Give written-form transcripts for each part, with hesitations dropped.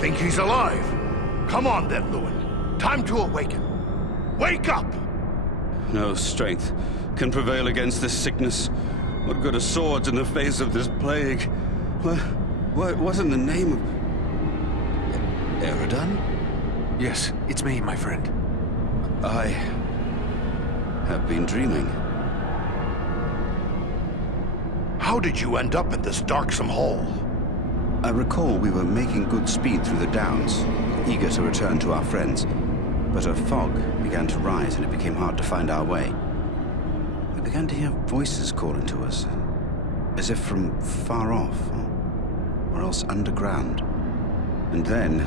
think he's alive. Come on then, Lewin. Time to awaken. Wake up! No strength can prevail against this sickness. What good are swords in the face of this plague? What in the name of... Eridan? Yes, it's me, my friend. I have been dreaming. How did you end up in this darksome hole? I recall we were making good speed through the downs, eager to return to our friends. But a fog began to rise and it became hard to find our way. We began to hear voices calling to us, as if from far off, or else underground. And then,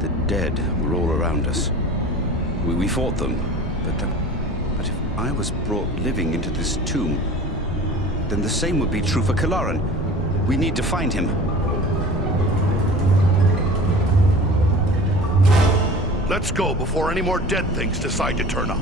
the dead were all around us. We fought them, but if I was brought living into this tomb, then the same would be true for Kalaran. We need to find him. Let's go before any more dead things decide to turn up.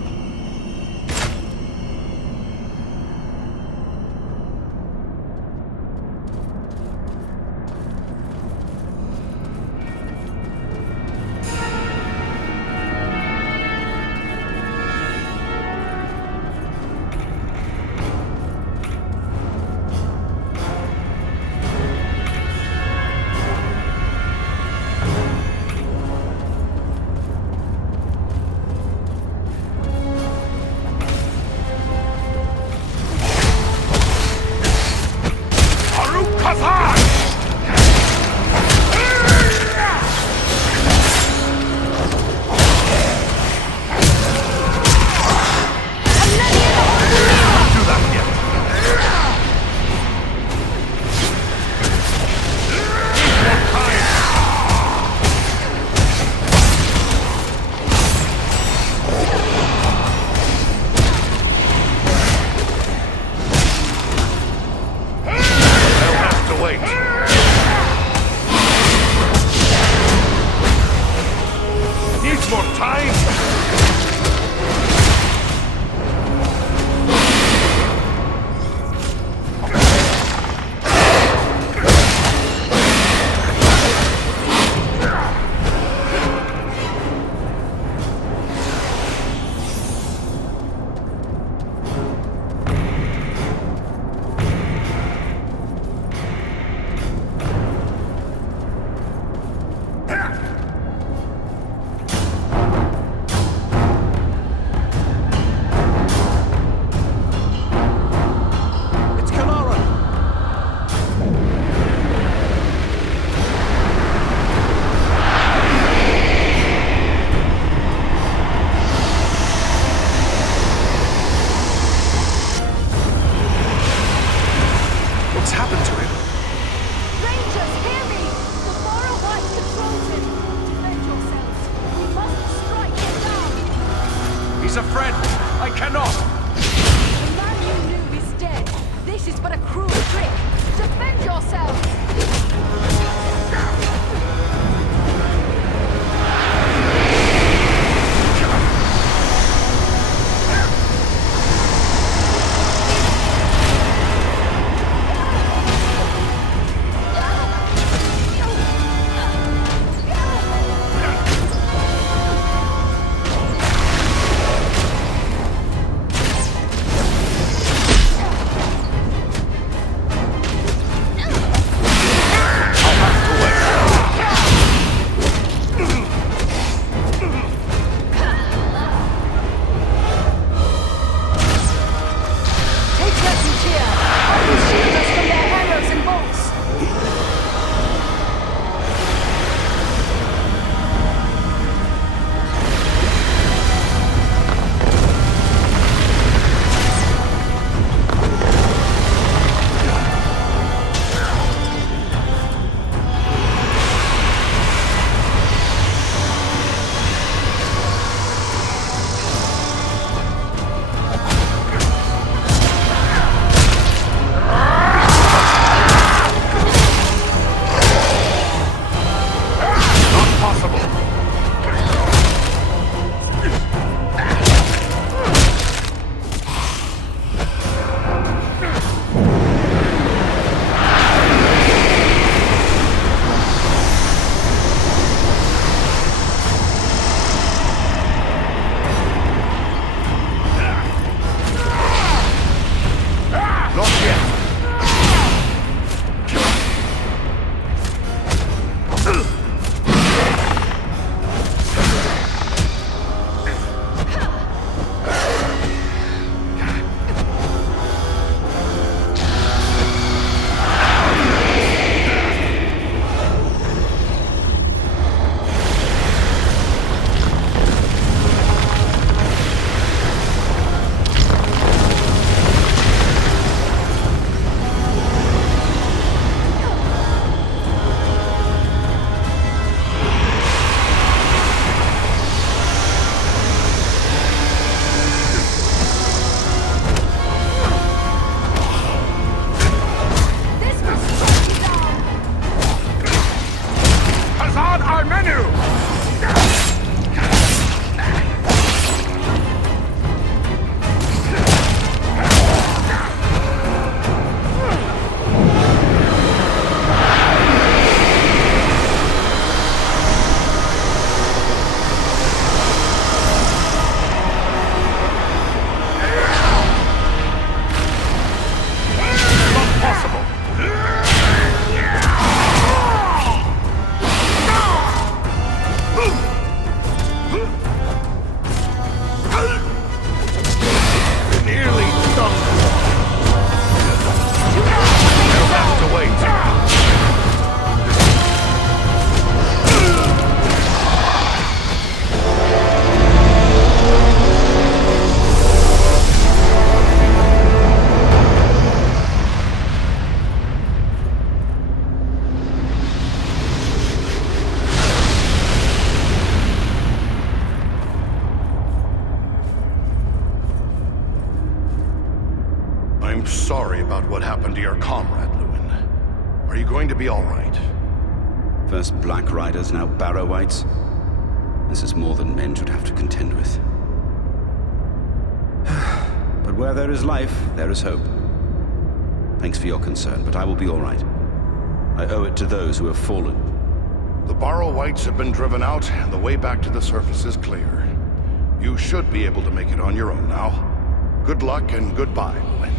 to your comrade, Lewin. Are you going to be all right? First Black Riders, now Barrow-wights. This is more than men should have to contend with. But where there is life, there is hope. Thanks for your concern, but I will be all right. I owe it to those who have fallen. The Barrow-wights have been driven out, and the way back to the surface is clear. You should be able to make it on your own now. Good luck and goodbye, Lewin.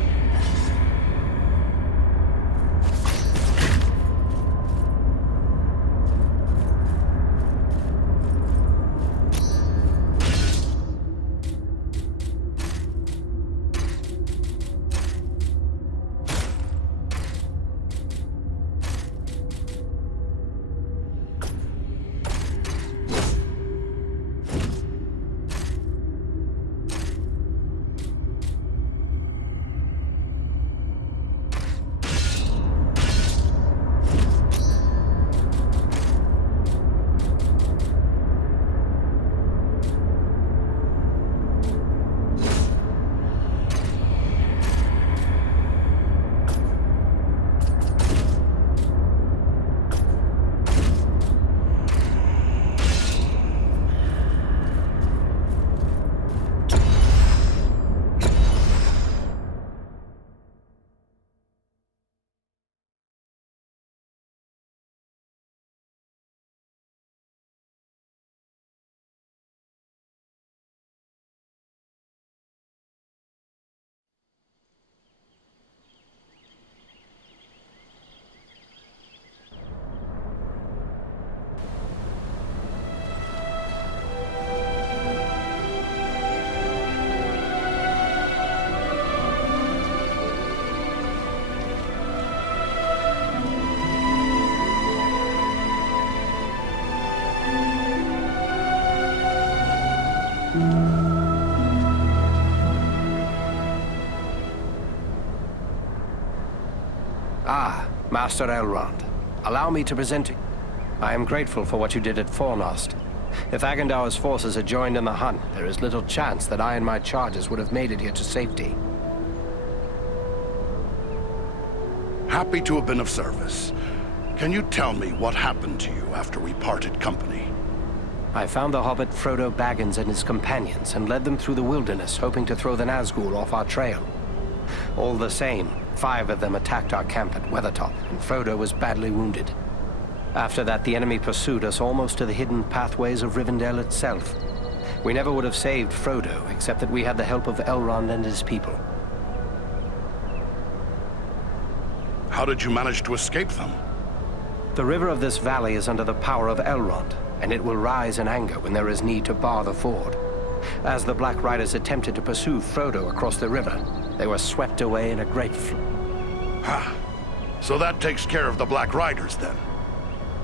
Master Elrond, allow me to present you. I am grateful for what you did at Fornost. If Agandaur's forces had joined in the hunt, there is little chance that I and my charges would have made it here to safety. Happy to have been of service. Can you tell me what happened to you after we parted company? I found the hobbit Frodo Baggins and his companions and led them through the wilderness, hoping to throw the Nazgul off our trail. All the same, 5 of them attacked our camp at Weathertop, and Frodo was badly wounded. After that, the enemy pursued us almost to the hidden pathways of Rivendell itself. We never would have saved Frodo, except that we had the help of Elrond and his people. How did you manage to escape them? The river of this valley is under the power of Elrond, and it will rise in anger when there is need to bar the ford. As the Black Riders attempted to pursue Frodo across the river, they were swept away in a great Ha! So that takes care of the Black Riders, then?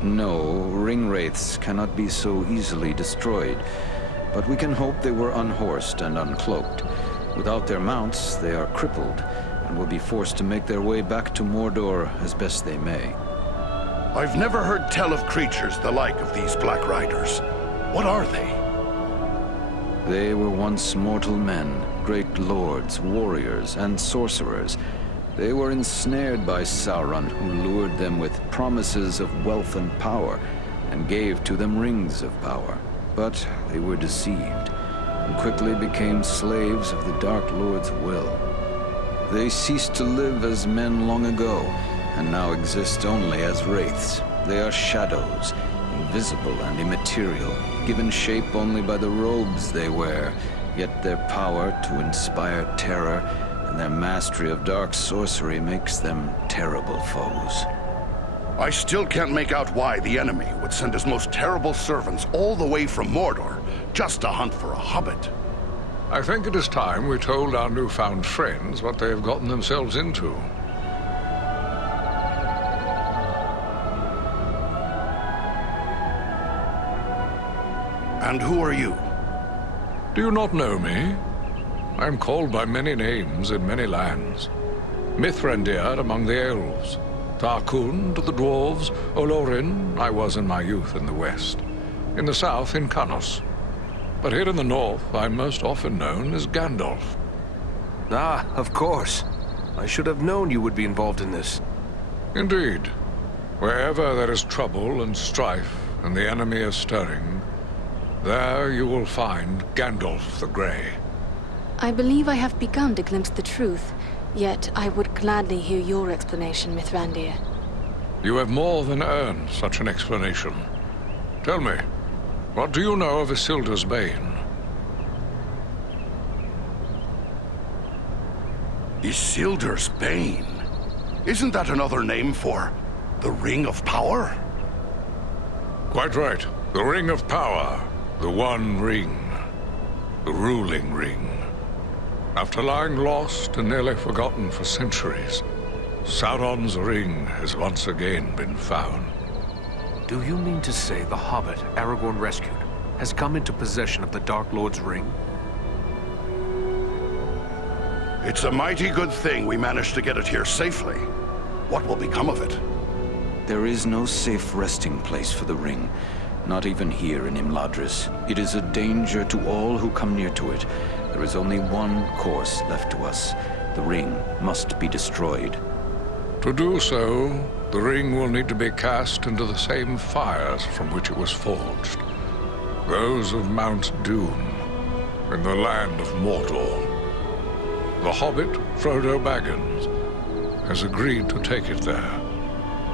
No, ring wraiths cannot be so easily destroyed. But we can hope they were unhorsed and uncloaked. Without their mounts, they are crippled, and will be forced to make their way back to Mordor as best they may. I've never heard tell of creatures the like of these Black Riders. What are they? They were once mortal men, great lords, warriors, and sorcerers. They were ensnared by Sauron, who lured them with promises of wealth and power, and gave to them rings of power. But they were deceived, and quickly became slaves of the Dark Lord's will. They ceased to live as men long ago, and now exist only as wraiths. They are shadows, invisible and immaterial, given shape only by the robes they wear, yet their power to inspire terror and their mastery of dark sorcery makes them terrible foes. I still can't make out why the enemy would send his most terrible servants all the way from Mordor just to hunt for a hobbit. I think it is time we told our newfound friends what they have gotten themselves into. And who are you? Do you not know me? I am called by many names in many lands. Mithrandir among the elves, Tarkun to the dwarves, Olorin I was in my youth in the west, in the south in Kanos. But here in the north I'm most often known as Gandalf. Ah, of course. I should have known you would be involved in this. Indeed. Wherever there is trouble and strife, and the enemy is stirring, there you will find Gandalf the Grey. I believe I have begun to glimpse the truth, yet I would gladly hear your explanation, Mithrandir. You have more than earned such an explanation. Tell me, what do you know of Isildur's Bane? Isildur's Bane? Isn't that another name for the Ring of Power? Quite right. The Ring of Power. The One Ring. The ruling ring. After lying lost and nearly forgotten for centuries, Sauron's ring has once again been found. Do you mean to say the hobbit Aragorn rescued has come into possession of the Dark Lord's ring? It's a mighty good thing we managed to get it here safely. What will become of it? There is no safe resting place for the ring, not even here in Imladris. It is a danger to all who come near to it. There is only one course left to us. The ring must be destroyed. To do so, the ring will need to be cast into the same fires from which it was forged. Those of Mount Doom, in the land of Mordor. The hobbit, Frodo Baggins, has agreed to take it there.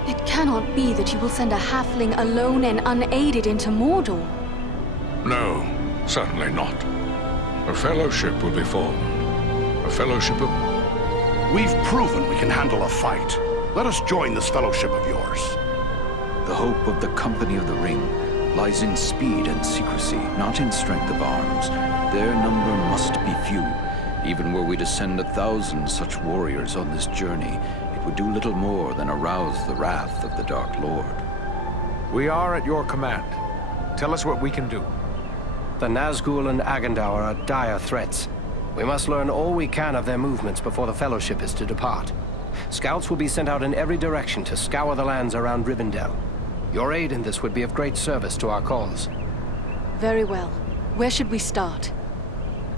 It cannot be that you will send a halfling alone and unaided into Mordor. No, certainly not. A fellowship will be formed. A fellowship of... We've proven we can handle a fight. Let us join this fellowship of yours. The hope of the Company of the Ring lies in speed and secrecy, not in strength of arms. Their number must be few. Even were we to send 1,000 such warriors on this journey, it would do little more than arouse the wrath of the Dark Lord. We are at your command. Tell us what we can do. The Nazgul and Agandaur are dire threats. We must learn all we can of their movements before the Fellowship is to depart. Scouts will be sent out in every direction to scour the lands around Rivendell. Your aid in this would be of great service to our cause. Very well. Where should we start?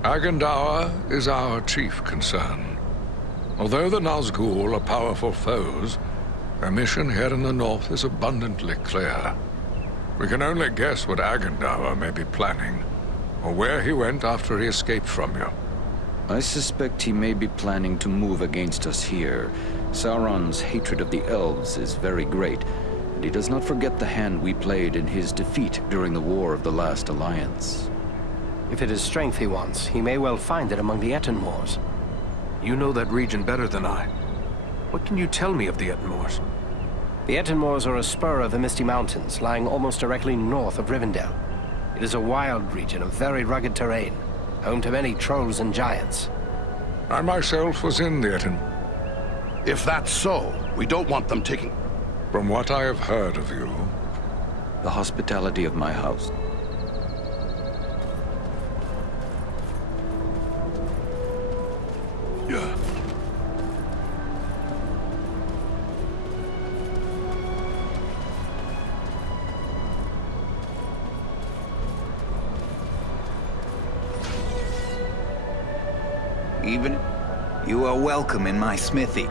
Agandaur is our chief concern. Although the Nazgul are powerful foes, their mission here in the north is abundantly clear. We can only guess what Agandaur may be planning, or where he went after he escaped from you. I suspect he may be planning to move against us here. Sauron's hatred of the elves is very great, and he does not forget the hand we played in his defeat during the War of the Last Alliance. If it is strength he wants, he may well find it among the Ettenmoors. You know that region better than I. What can you tell me of the Ettenmoors? The Ettenmoors are a spur of the Misty Mountains, lying almost directly north of Rivendell. It is a wild region of very rugged terrain, home to many trolls and giants. I myself was in the Etten. If that's so, we don't want them taking... From what I have heard of you, The hospitality of my house. Yeah. Even you are welcome in my smithy.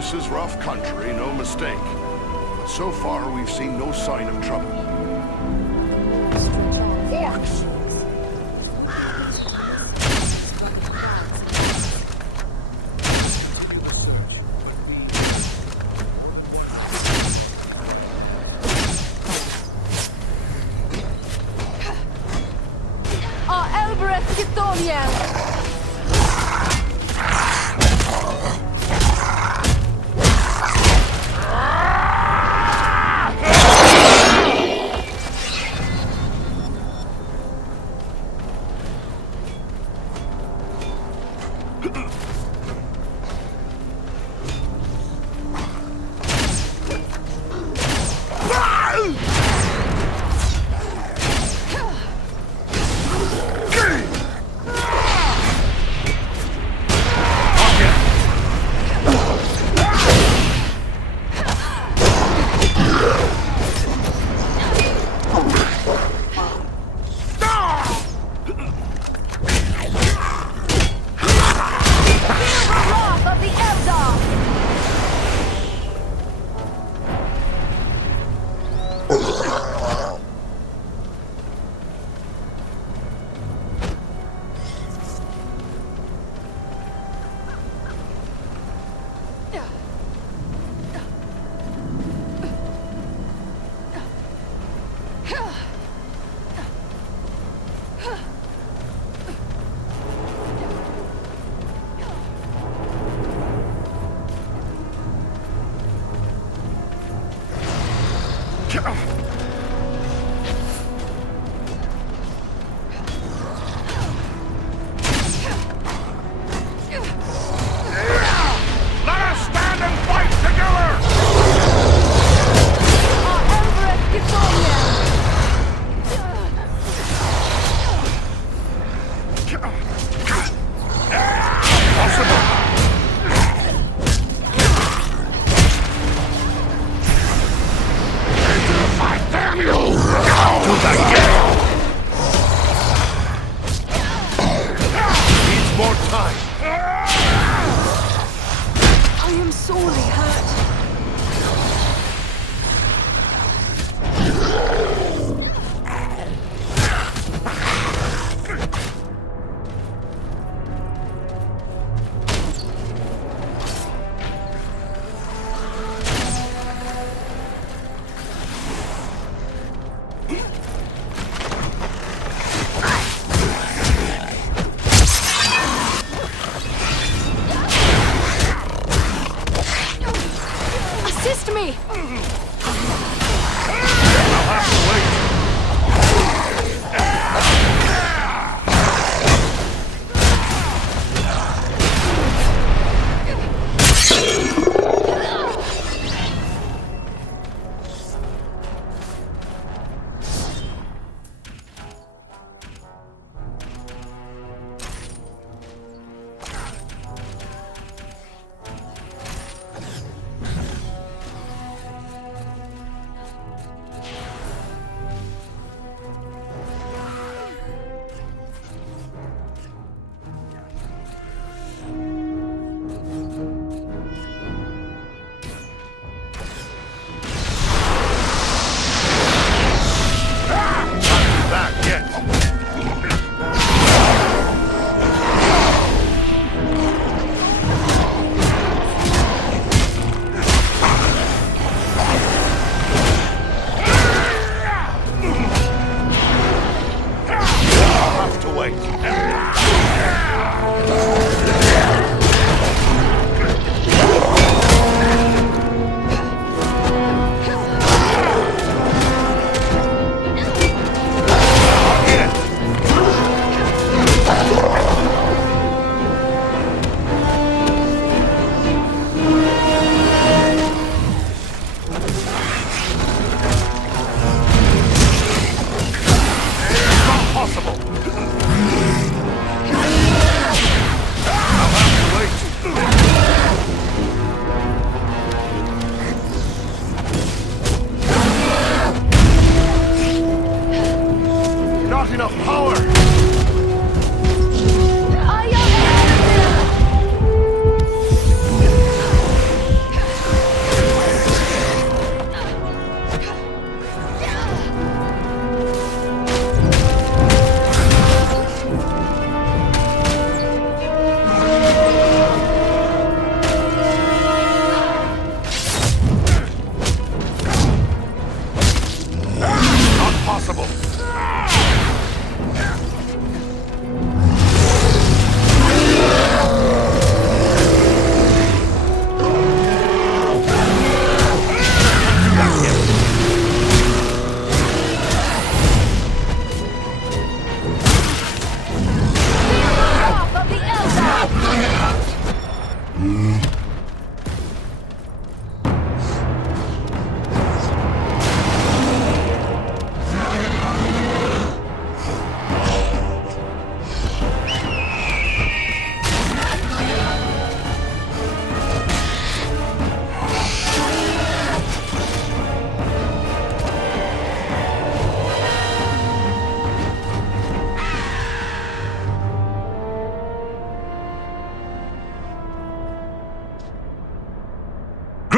This is rough country, no mistake. But so far, we've seen no sign of trouble. Orcs!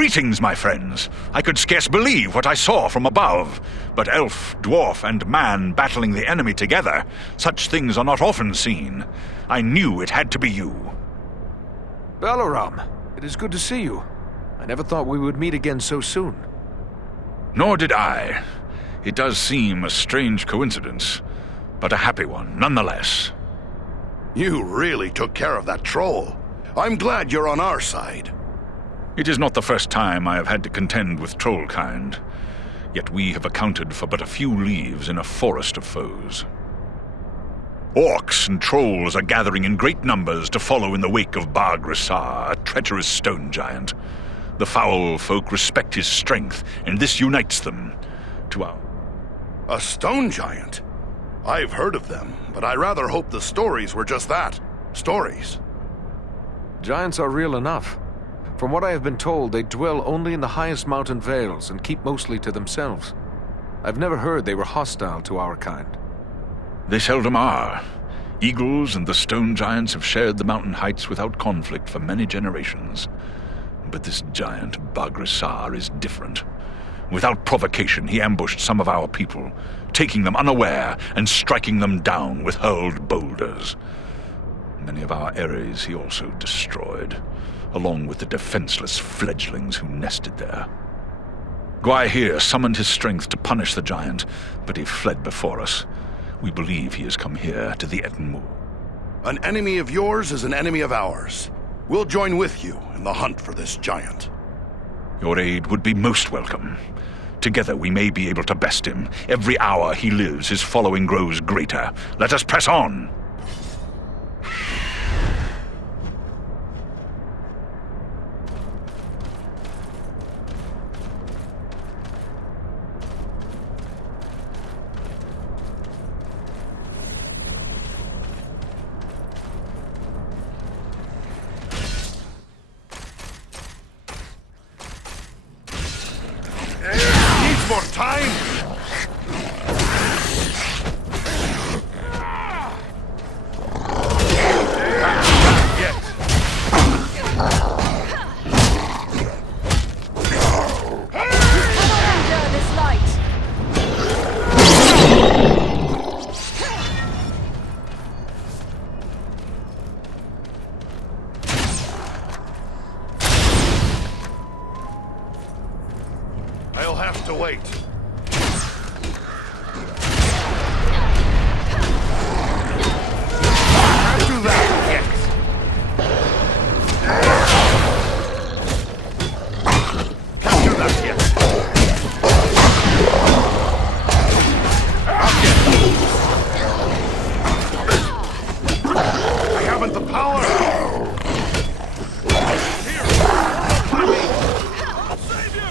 Greetings, my friends. I could scarce believe what I saw from above. But elf, dwarf, and man battling the enemy together, such things are not often seen. I knew it had to be you. Balaram, it is good to see you. I never thought we would meet again so soon. Nor did I. It does seem a strange coincidence, but a happy one nonetheless. You really took care of that troll. I'm glad you're on our side. It is not the first time I have had to contend with troll kind, yet we have accounted for but a few leaves in a forest of foes. Orcs and trolls are gathering in great numbers to follow in the wake of Bar Grisar, a treacherous stone giant. The foul folk respect his strength, and this unites them to our... A stone giant? I've heard of them, but I rather hope the stories were just that. Stories. Giants are real enough. From what I have been told, they dwell only in the highest mountain vales and keep mostly to themselves. I've never heard they were hostile to our kind. They seldom are. Eagles and the stone giants have shared the mountain heights without conflict for many generations. But this giant, Bagrisar, is different. Without provocation, he ambushed some of our people, taking them unaware and striking them down with hurled boulders. Many of our areas he also destroyed, along with the defenseless fledglings who nested there. Gwaihir summoned his strength to punish the giant, but he fled before us. We believe he has come here to the Etten. An enemy of yours is an enemy of ours. We'll join with you in the hunt for this giant. Your aid would be most welcome. Together we may be able to best him. Every hour he lives, his following grows greater. Let us press on! Needs more time! I'll have to wait. Can't do that yet. Can't do that yet. I'll get that. I haven't the power. Here, find me. I'll save you.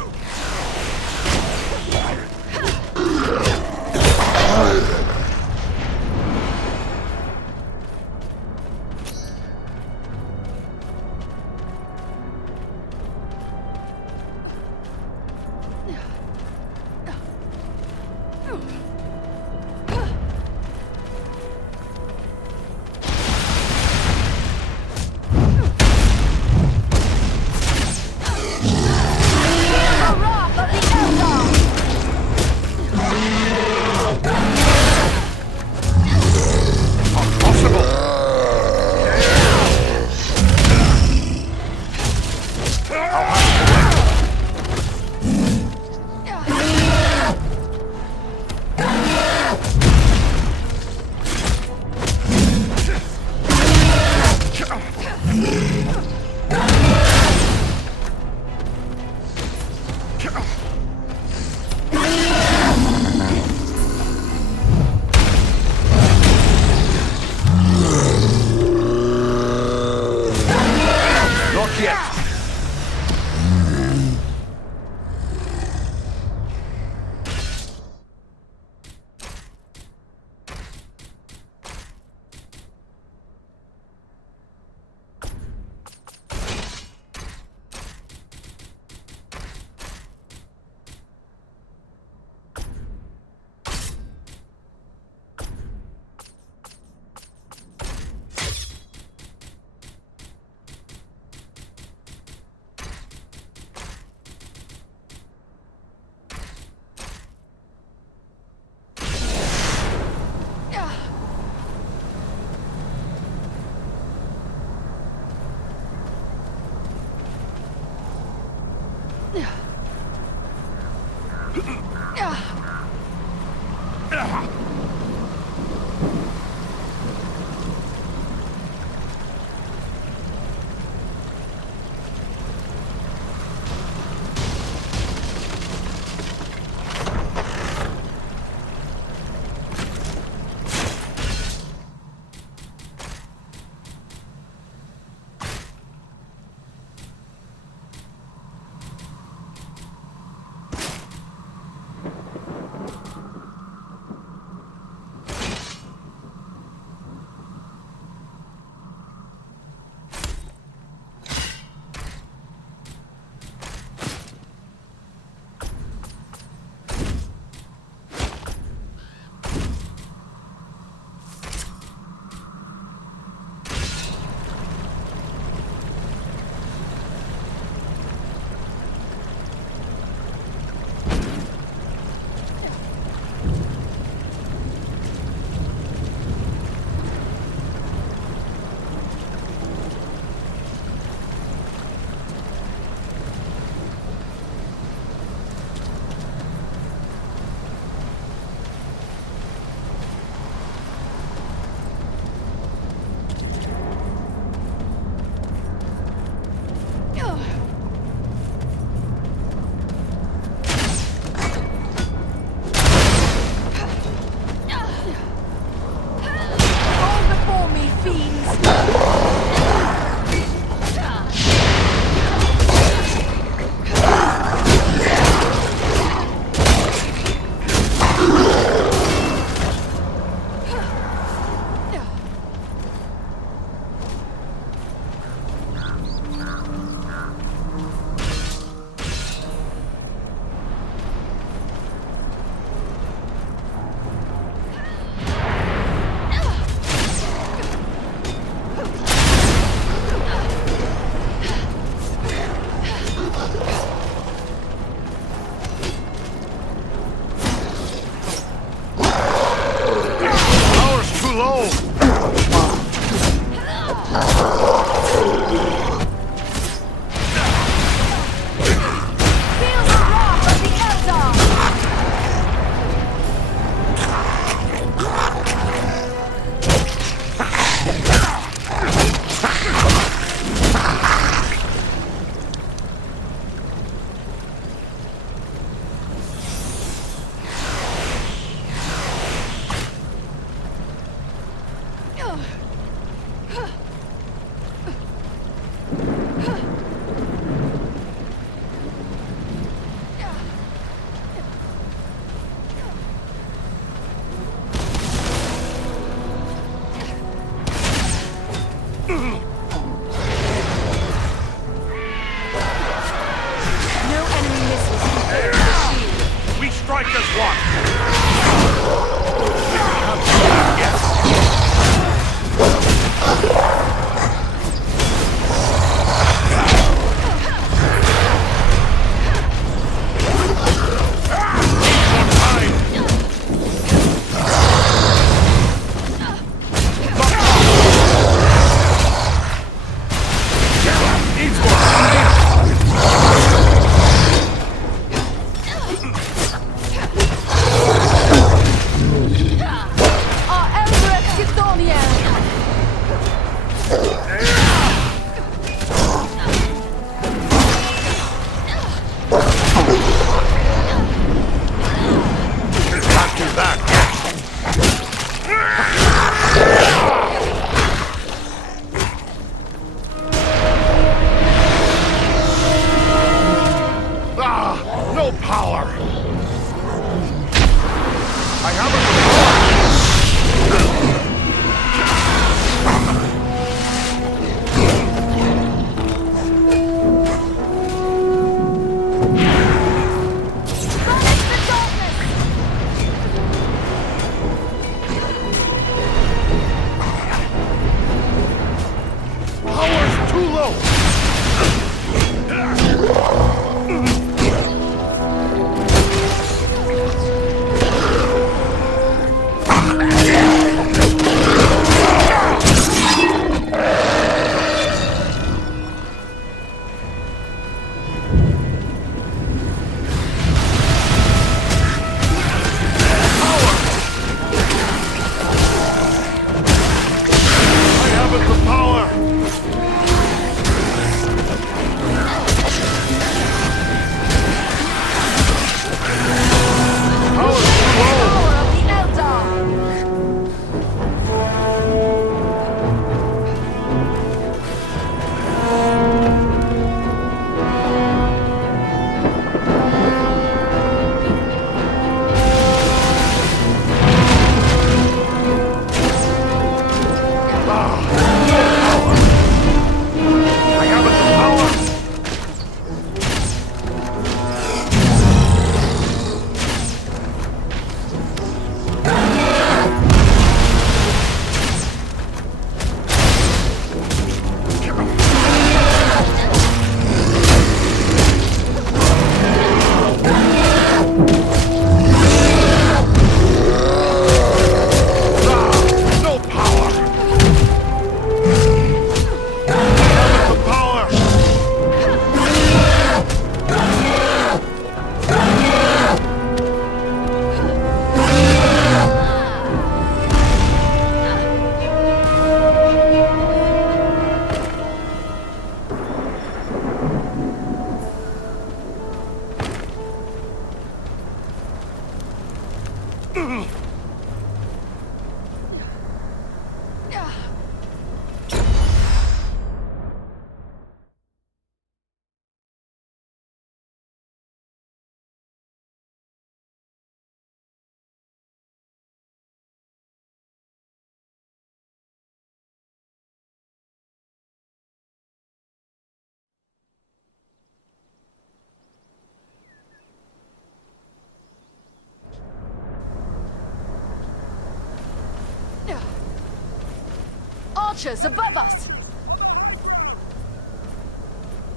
archers above us!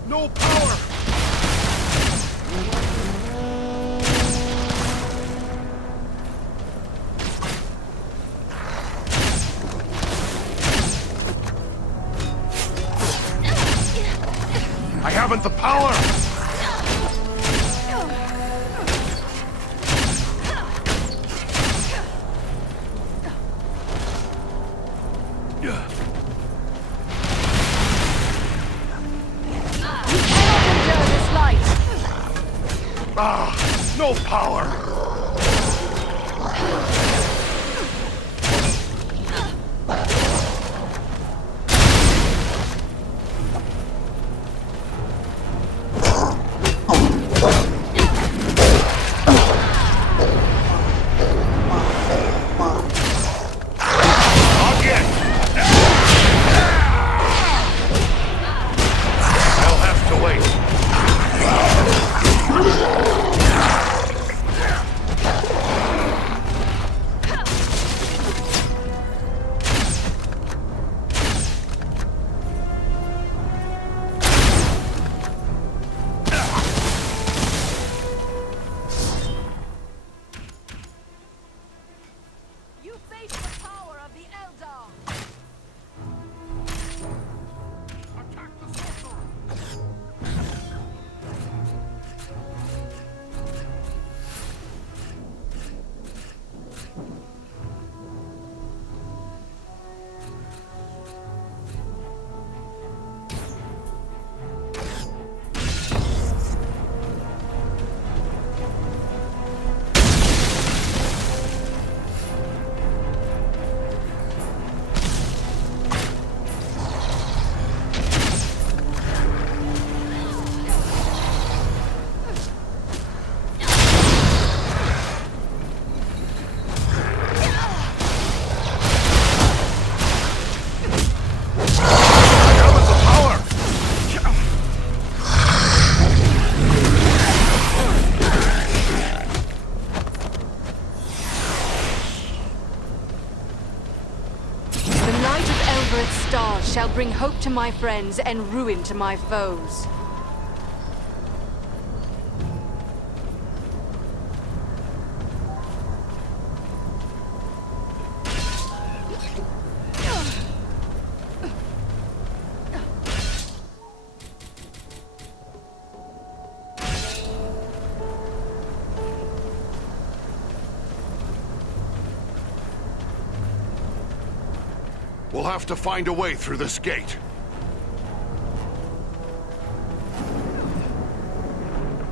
No power! I haven't the power! Ah, no power! Again! I'll have to wait. You face the power of the Eldar! Attack the sorcerer! Stars shall bring hope to my friends and ruin to my foes. We'll have to find a way through this gate.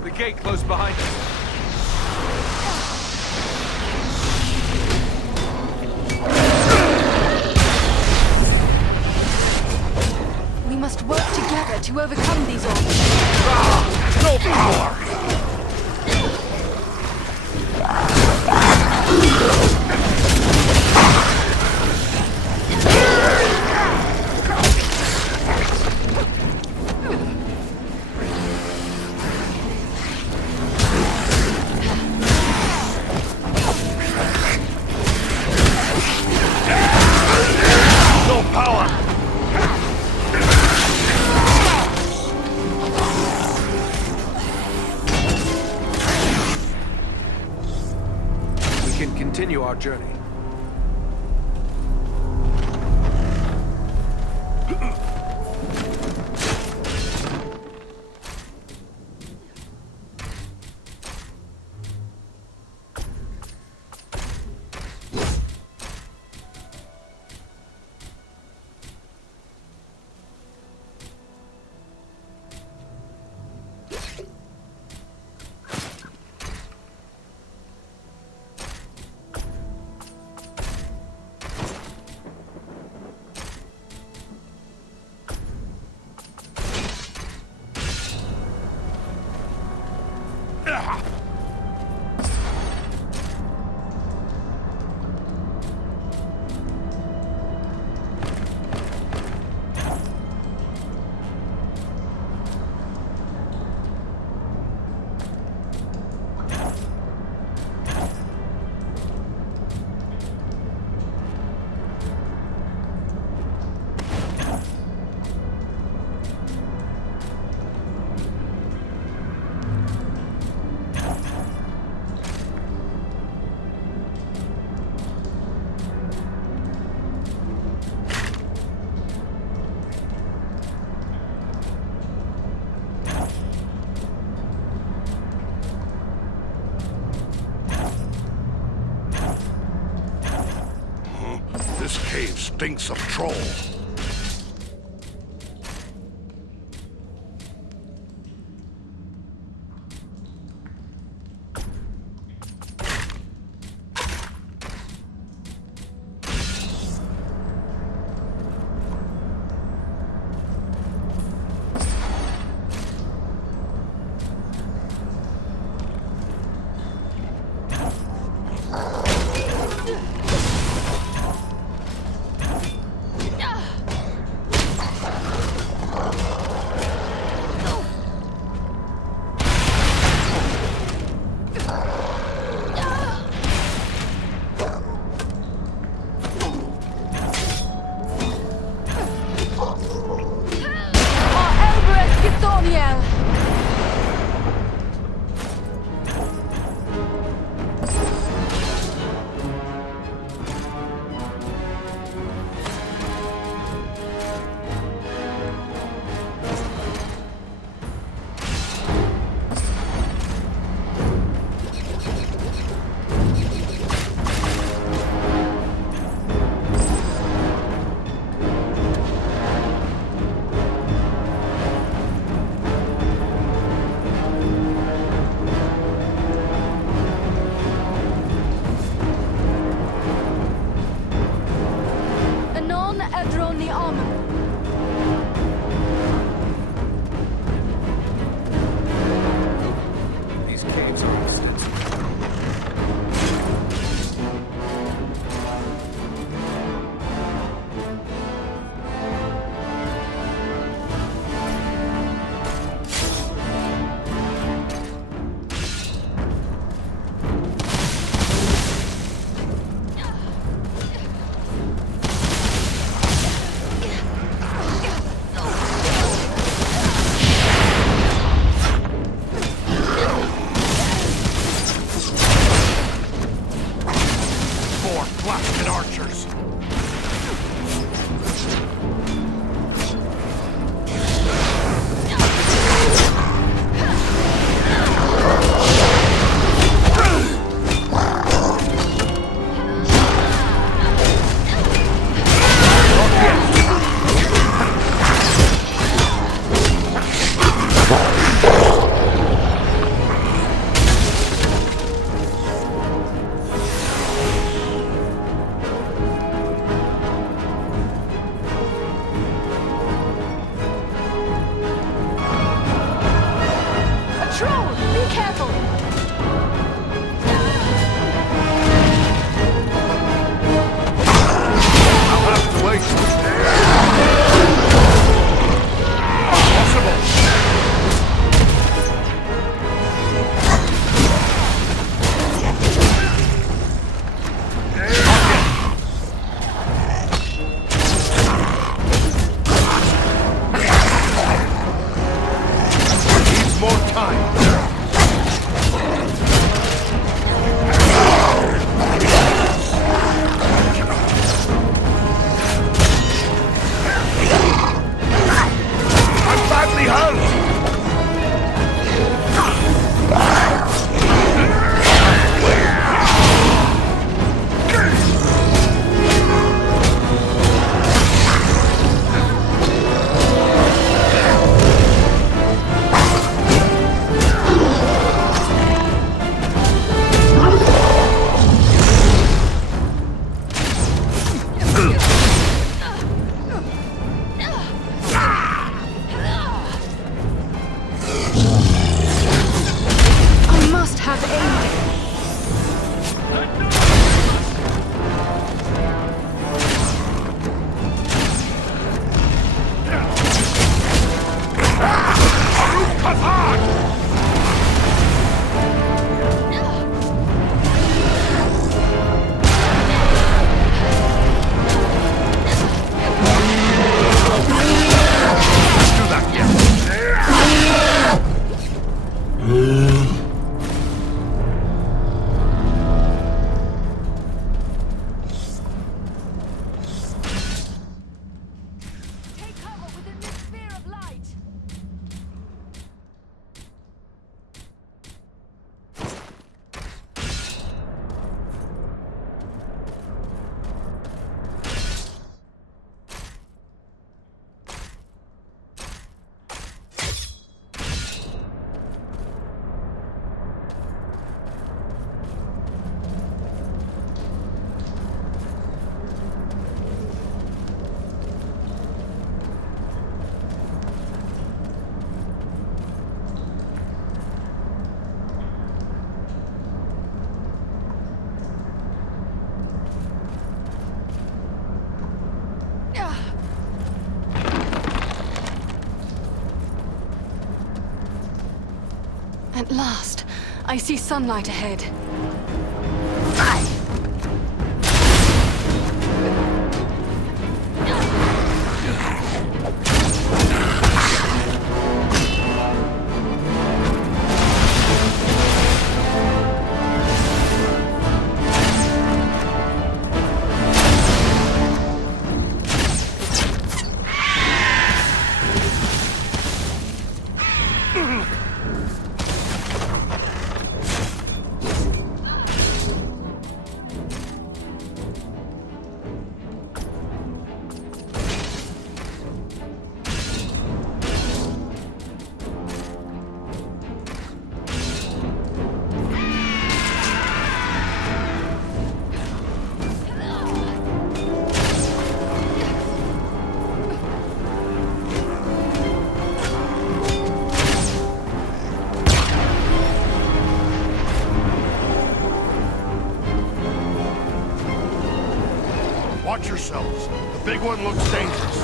The gate close behind us. We must work together to overcome these odds. No power! No power! We can continue our journey. stinks of troll. These caves are extensive. More blasted archers! At last, I see sunlight ahead. Watch yourselves. The big one looks dangerous.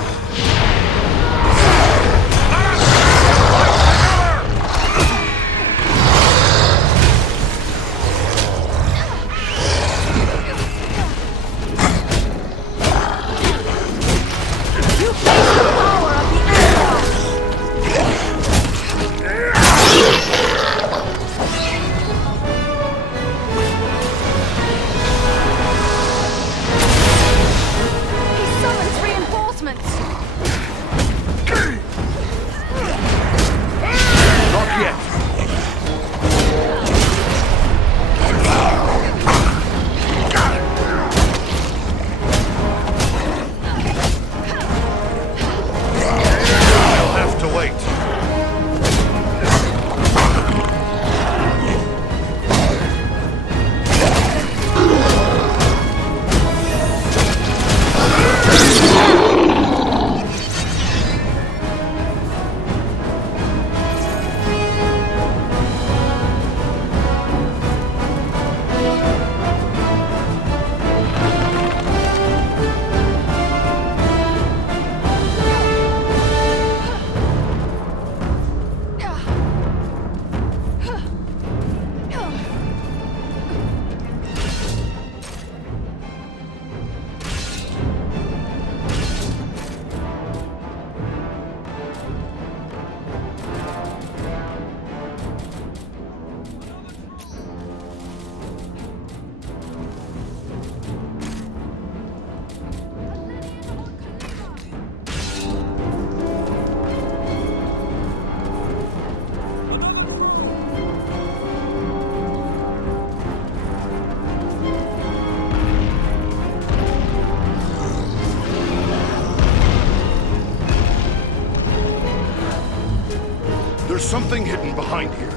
There's something hidden behind here.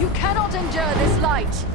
You cannot endure this light!